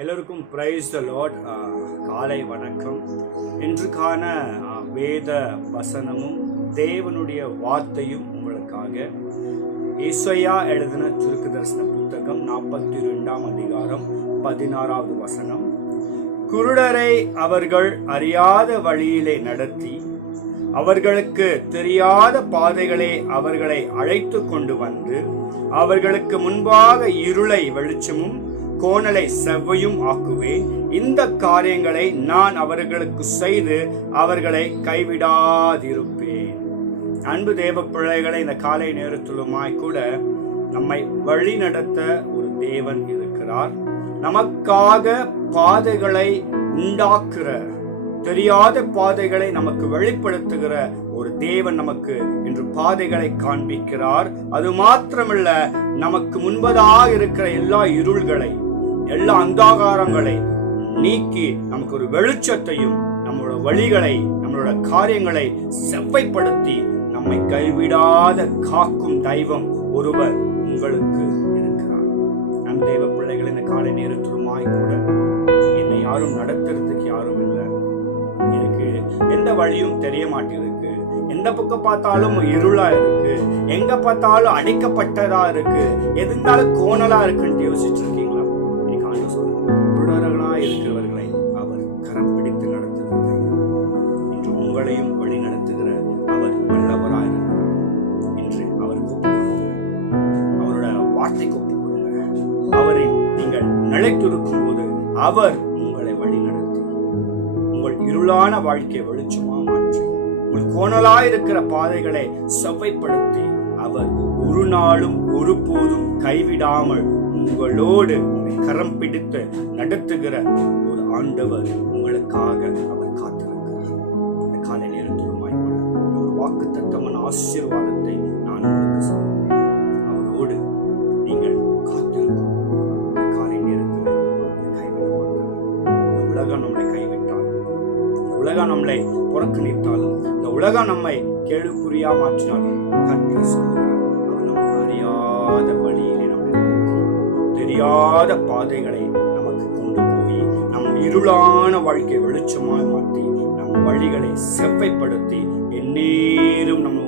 எல்லோருக்கும் praise the Lord. காலை வணக்கம். இன்றுக்கான வேத வசனமும் தேவனுடைய வார்த்தையும் உங்களுக்காக ஏசாயா எழுதின தீர்க்க தரிசன புத்தகம் 42ஆம் அதிகாரம் 16வது வசனம். குருடரை அவர்கள் அறியாத வழியிலே நடத்தி அவர்களுக்கு தெரியாத பாதைகளே அவர்களை அழைத்து கொண்டு வந்து அவர்களுக்கு முன்பாக இருளை வெளிச்சமும் கோணலை செவ்வையும் ஆக்குவேன். இந்த காரியங்களை நான் அவர்களுக்கு செய்து அவர்களை கைவிடாதிருப்பேன். அன்பு தேவ பிள்ளைகளை, இந்த காலை நேரத்திலுமாய் கூட நம்மை வழி நடத்த ஒரு தேவன் இருக்கிறார். நமக்காக பாதைகளை உண்டாக்குற, தெரியாத பாதைகளை நமக்கு வெளிப்படுத்துகிற ஒரு தேவன் நமக்கு இன்று பாதைகளை காண்பிக்கிறார். அது மாத்திரமல்ல, நமக்கு முன்பதாக இருக்கிற எல்லா இருள்களை, எல்லா அந்தாகாரங்களை நீக்கி நமக்கு ஒரு வெளிச்சத்தையும் நம்மளோட வழிகளை, நம்மளோட காரியங்களை செவ்வைப்படுத்தி நம்மை கைவிடாத காக்கும் தெய்வம் ஒருவர் உங்களுக்கு இருக்கிறார். நம் தேவ பிள்ளைகள், இந்த காலை நேரத்திலுமாய் கூட என்னை யாரும் நடத்துறதுக்கு யாரும் இல்லை. எனக்கு எந்த வழியும் தெரிய மாட்டேங்குது. எந்த பக்கம் பார்த்தாலும் இருளா இருக்கு, எங்க பார்த்தாலும் அடைக்கப்பட்டதா இருக்கு, எதுனாலும் கோணலா இருக்குன்னு யோசிச்சு இருக்கீங்களா? இன்னைக்கு ஆண்டு சொல்லுங்க, குருடர்களா இருக்கிறவர்களை அவர் கரம் பிடித்து நடத்துகிறார். இன்று உங்களையும் வழி நடத்துகிற அவர் வல்லவராய் இருக்கிறார். இன்று அவருக்கு ஒப்புக்கொடுங்க, அவரோட வார்த்தைக்கு ஒப்புக்கொடுங்க. அவரை நீங்கள் நிலைத்திருக்கும் போது அவர் உங்களை வழி நடத்தி உங்கள் இருளான வாழ்க்கையை வெளிச்சமா மாற்றி உங்கள் கோணலாயிருக்கிற பாதைகளை செவ்வைப்படுத்தி அவர் ஒரு நாளும் ஒருபோதும் கைவிடாமல் உங்களோடு உங்களை கரம் பிடித்து நடத்துகிற ஒரு ஆண்டவர் உங்களுக்காக அவர் காத்திருக்கிறார். இந்த காலை நேரத்திலுமாய் ஒரு வாக்குத்தத்தமான ஆசீர்வாதத்தை நான் உங்களுக்கு சொல்கிறேன். அவரோடு நீங்கள் காத்திருக்கும் காலை நேரத்தில் அவர்களை கைவிட மாட்டார். இந்த உலகம் நம்மளை கைவிட்டால், உலகம் நம்மளை புறக்கணித்தாலும், இந்த உலகம் நம்மை கேள்விக்குறியா மாற்றினாலும் கர்த்தர் சொல்கிறார், அவர் நமக்கு அறியாத வழியிலே நம்மை தெரியாத பாதைகளை நமக்கு கொண்டு போய் நம் இருளான வாழ்க்கை வெளிச்சமாய் மாற்றி நம் வழிகளை செவ்வைப்படுத்தி எந்நேரம் நம்ம